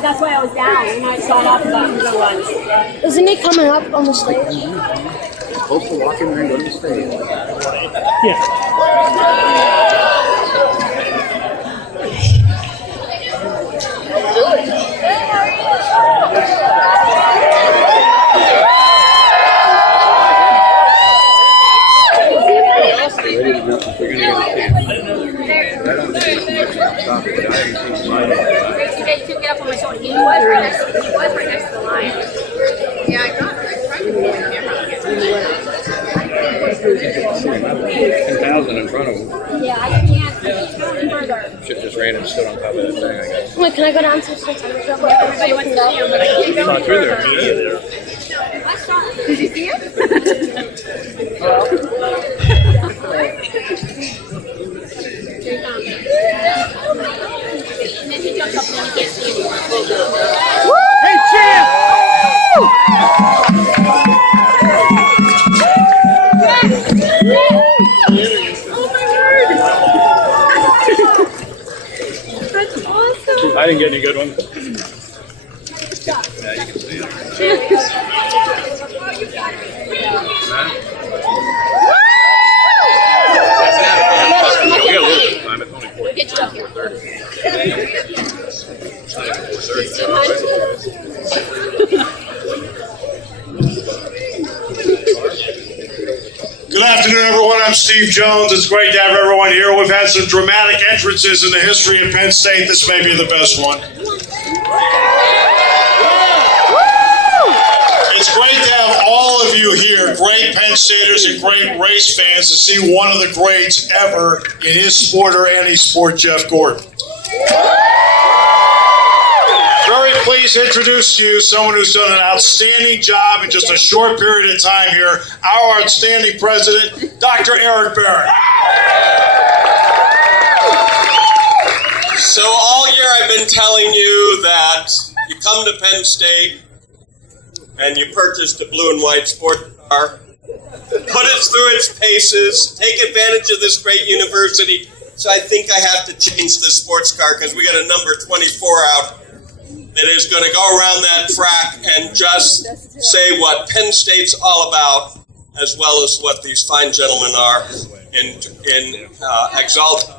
that's why I was down and I saw off about the lunch. Isn't he coming up on the stage? Folks will walk in there and go to the stage. Yeah. They took it up on my shoulder. He was right next to the line. Yeah, I tried to pull him here. 10,000 in front of them. Yeah, I can't go any further. Should just ran and stood on top of that thing, I guess. Wait, can I go down to the stage? Everybody wants to see him, but I can't go any Through further. there. I saw it. Did you see it? And then he jumped up and you can't see anymore. Hey, champ! That's awesome. I didn't get any good ones. Yeah, you can see it. We got a little bit of time. It's only 4:30. Get you up here. It's not even 4:30. Good afternoon, everyone. I'm Steve Jones. It's great to have everyone here. We've had some dramatic entrances in the history of Penn State. This may be the best one. It's great to have all of you here, great Penn Staters and great race fans, to see one of the greats ever in his sport or any sport, Jeff Gordon. Very pleased to introduce to you someone who's done an outstanding job in just a short period of time here, our outstanding president, Dr. Eric Barrett. So all year I've been telling you that you come to Penn State and you purchase the blue and white sport car, put it through its paces, take advantage of this great university. So I think I have to change the sports car because we got a number 24 out that is going to go around that track and just say what Penn State's all about, as well as what these fine gentlemen are in Exalta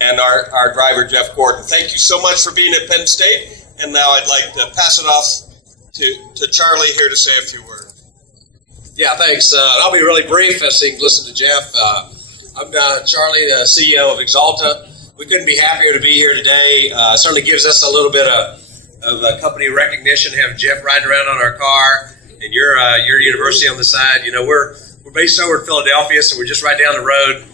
and our driver, Jeff Gordon. Thank you so much for being at Penn State. And now I'd like to pass it off to Charlie here to say a few words. Yeah, thanks. I'll be really brief so you can listen to Jeff. I'm Charlie, the CEO of Exalta. We couldn't be happier to be here today. Certainly gives us a little bit of company recognition to have Jeff riding around on our car and your university on the side. You know, we're based over in Philadelphia, so we're just right down the road.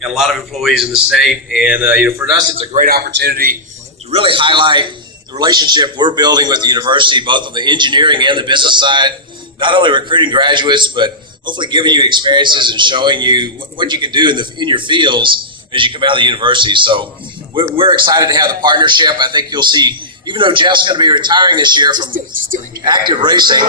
Got a lot of employees in the state, and for us, it's a great opportunity to really highlight the relationship we're building with the university, both on the engineering and the business side. Not only recruiting graduates, but hopefully giving you experiences and showing you what you can do in your fields as you come out of the university. So we're excited to have the partnership. I think you'll see, even though Jeff's going to be retiring this year from active racing,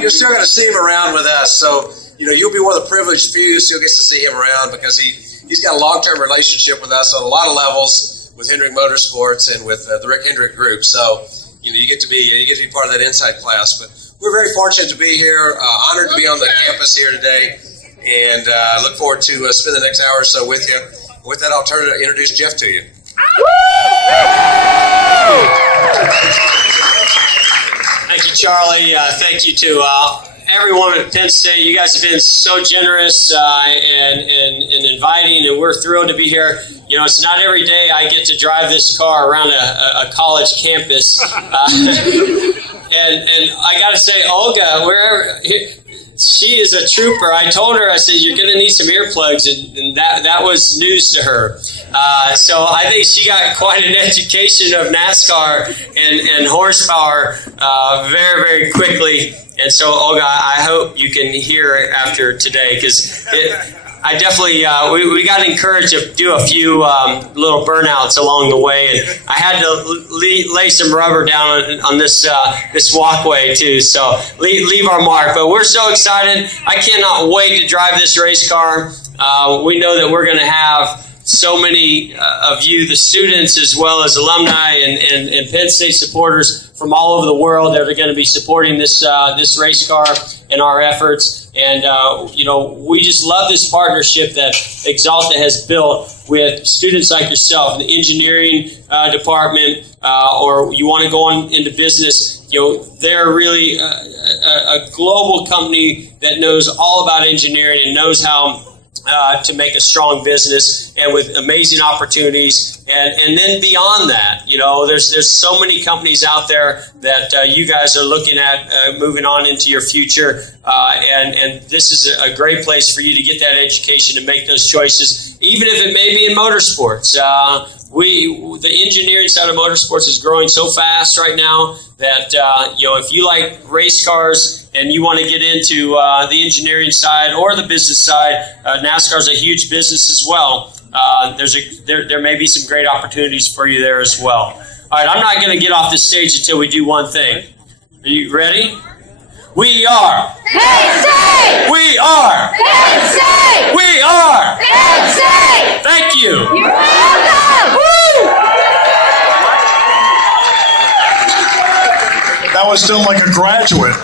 you're still going to see him around with us. So you'll be one of the privileged few still gets to see him around because he's got a long-term relationship with us on a lot of levels with Hendrick Motorsports and with the Rick Hendrick Group. So you get to be part of that inside class. But we're very fortunate to be here, honored to be on the campus here today, and look forward to spend the next hour or so with you. With that, I'll introduce Jeff to you. Thank you, Charlie. Thank you to everyone at Penn State. You guys have been so generous and inviting, and we're thrilled to be here. It's not every day I get to drive this car around a college campus. And I got to say, Olga, she is a trooper. I told her, I said, you're going to need some earplugs, and that was news to her. So I think she got quite an education of NASCAR and horsepower very, very quickly. And so, Olga, I hope you can hear after today, because I definitely, we got encouraged to do a few little burnouts along the way, and I had to lay some rubber down on this walkway too, so leave our mark. But we're so excited. I cannot wait to drive this race car. We know that we're going to have so many of you, the students, as well as alumni and Penn State supporters from all over the world that are going to be supporting this race car and our efforts. And, we just love this partnership that Exalta has built with students like yourself in the engineering department, or you want to go on into business. They're really a global company that knows all about engineering and knows how to make a strong business, and with amazing opportunities. And then beyond that, there's so many companies out there that you guys are looking at moving on into your future. And this is a great place for you to get that education and make those choices, even if it may be in motorsports. The engineering side of motorsports is growing so fast right now that, if you like race cars and you want to get into the engineering side or the business side, NASCAR is a huge business as well. There may be some great opportunities for you there as well. All right, I'm not going to get off the stage until we do one thing. Are you ready? We are Penn State! We are Penn State! We are Penn State! Thank you. You're welcome! That was still like a graduate.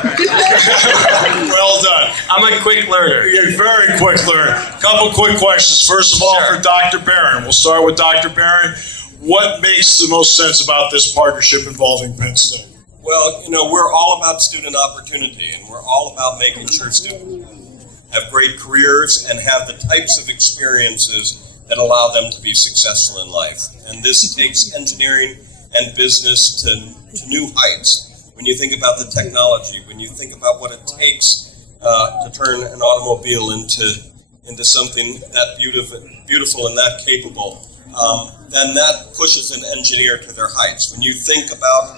Well done. I'm a quick learner. You're a very quick learner. Couple quick questions. First of all, Sure. for Dr. Barron. We'll start with Dr. Barron. What makes the most sense about this partnership involving Penn State? Well, we're all about student opportunity, and we're all about making sure students have great careers and have the types of experiences that allow them to be successful in life. And this takes engineering and business to new heights. When you think about the technology, when you think about what it takes to turn an automobile into something that beautiful and that capable, then that pushes an engineer to their heights. When you think about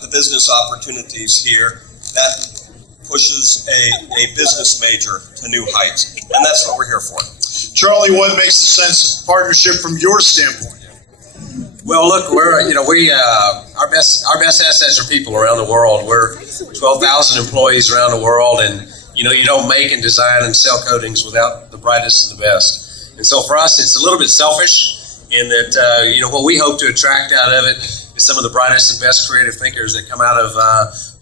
the business opportunities here, that pushes a business major to new heights, and that's what we're here for. Charlie, what makes the sense partnership from your standpoint? Well, look, we're our best assets are people around the world. We're 12,000 employees around the world, and you don't make and design and sell coatings without the brightest and the best. And so for us, it's a little bit selfish in that what we hope to attract out of it is some of the brightest and best creative thinkers that come out of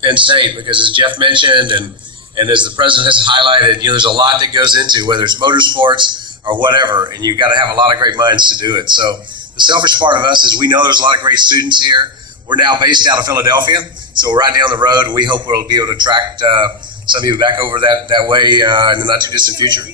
Penn State. Because as Jeff mentioned, and as the president has highlighted, there's a lot that goes into whether it's motorsports or whatever, and you've got to have a lot of great minds to do it. So the selfish part of us is we know there's a lot of great students here. We're now based out of Philadelphia, so we're right down the road, and we hope we'll be able to attract some of you back over that way in the not-too-distant future.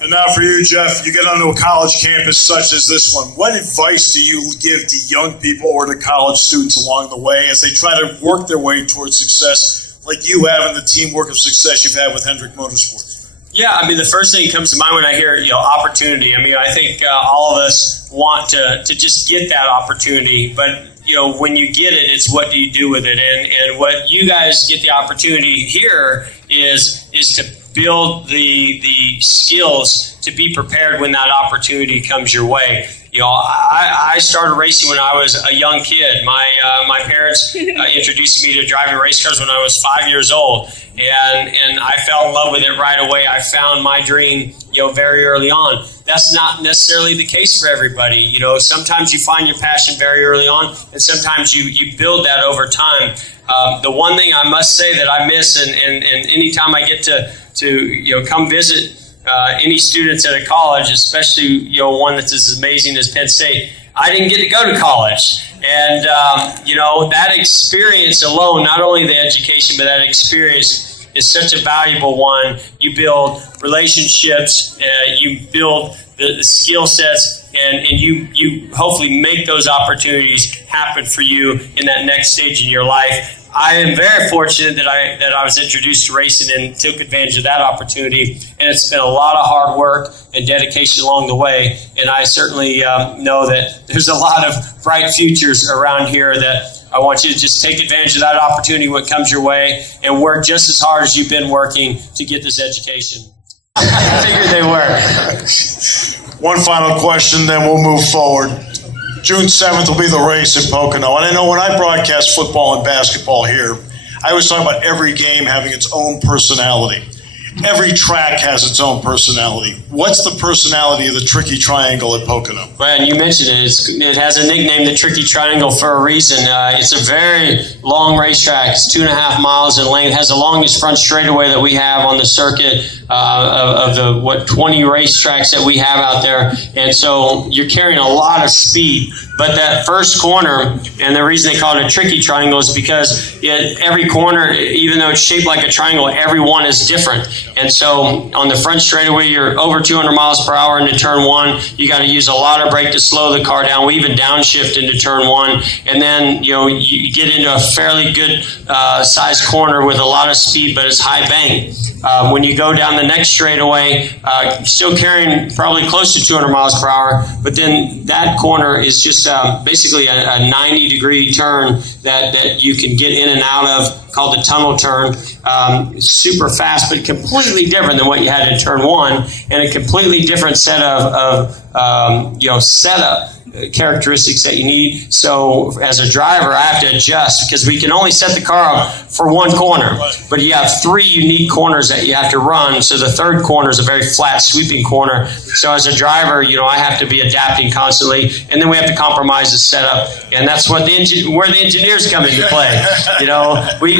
And now for you, Jeff, you get onto a college campus such as this one. What advice do you give to young people or to college students along the way as they try to work their way towards success like you have and the teamwork of success you've had with Hendrick Motorsports? Yeah, the first thing that comes to mind when I hear opportunity. I think all of us want to just get that opportunity, but when you get it, it's what do you do with it? And what you guys get the opportunity here is to build the skills to be prepared when that opportunity comes your way. I started racing when I was a young kid. My parents introduced me to driving race cars when I was 5 years old, and I fell in love with it right away. I found my dream, very early on. That's not necessarily the case for everybody. Sometimes you find your passion very early on, and sometimes you build that over time. The one thing I must say that I miss, and anytime I get to come visit any students at a college, especially one that's as amazing as Penn State, I didn't get to go to college, and that experience alone, not only the education, but that experience is such a valuable one. You build relationships, you build the skill sets, and you hopefully make those opportunities happen for you in that next stage in your life. I am very fortunate that I was introduced to racing and took advantage of that opportunity, and it's been a lot of hard work and dedication along the way, and I certainly know that there's a lot of bright futures around here that I want you to just take advantage of that opportunity when it comes your way and work just as hard as you've been working to get this education. I figured they were. One final question, then we'll move forward. June 7th will be the race in Pocono. And I know when I broadcast football and basketball here, I always talk about every game having its own personality. every track has its own personality. What's the personality of the Tricky Triangle at Pocono? Well, and you mentioned it. It has a nickname, the Tricky Triangle, for a reason. It's a very long racetrack. It's 2.5 miles in length. It has the longest front straightaway that we have on the circuit of the 20 racetracks that we have out there. And so you're carrying a lot of speed. But that first corner, and the reason they call it a Tricky Triangle is because every corner, even though it's shaped like a triangle, every one is different. And so on the front straightaway, you're over 200 miles per hour into turn one. You got to use a lot of brake to slow the car down. We even downshift into turn one. And then, you get into a fairly good sized corner with a lot of speed, but it's high bank. When you go down the next straightaway, still carrying probably close to 200 miles per hour, but then that corner is just basically a 90-degree turn that you can get in and out of, called the tunnel turn. Super fast, but completely different than what you had in turn one, and a completely different set of setup characteristics that you need. So as a driver, I have to adjust because we can only set the car up for one corner, but you have 3 unique corners that you have to run. So the third corner is a very flat sweeping corner. So as a driver, I have to be adapting constantly, and then we have to compromise the setup, and that's what where the engineers come into play.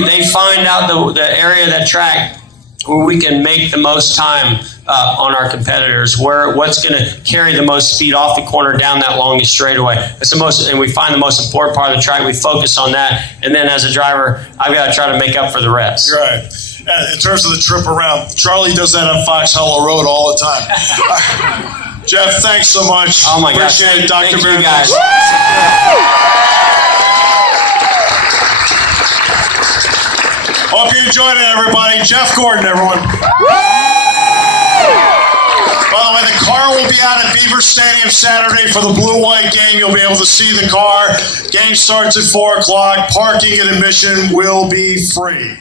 They find out the area of that track where we can make the most time on our competitors, what's going to carry the most speed off the corner down that longest straightaway. It's and we find the most important part of the track. We focus on that, and then as a driver, I've got to try to make up for the rest. Right. In terms of the trip around, Charlie does that on Fox Hollow Road all the time. Jeff, thanks so much. Oh my gosh. Appreciate it, Dr. Thank you guys. Hope you enjoyed it, everybody. Jeff Gordon, everyone. By the way, the car will be out at Beaver Stadium Saturday for the blue-white game. You'll be able to see the car. Game starts at 4 o'clock. Parking and admission will be free.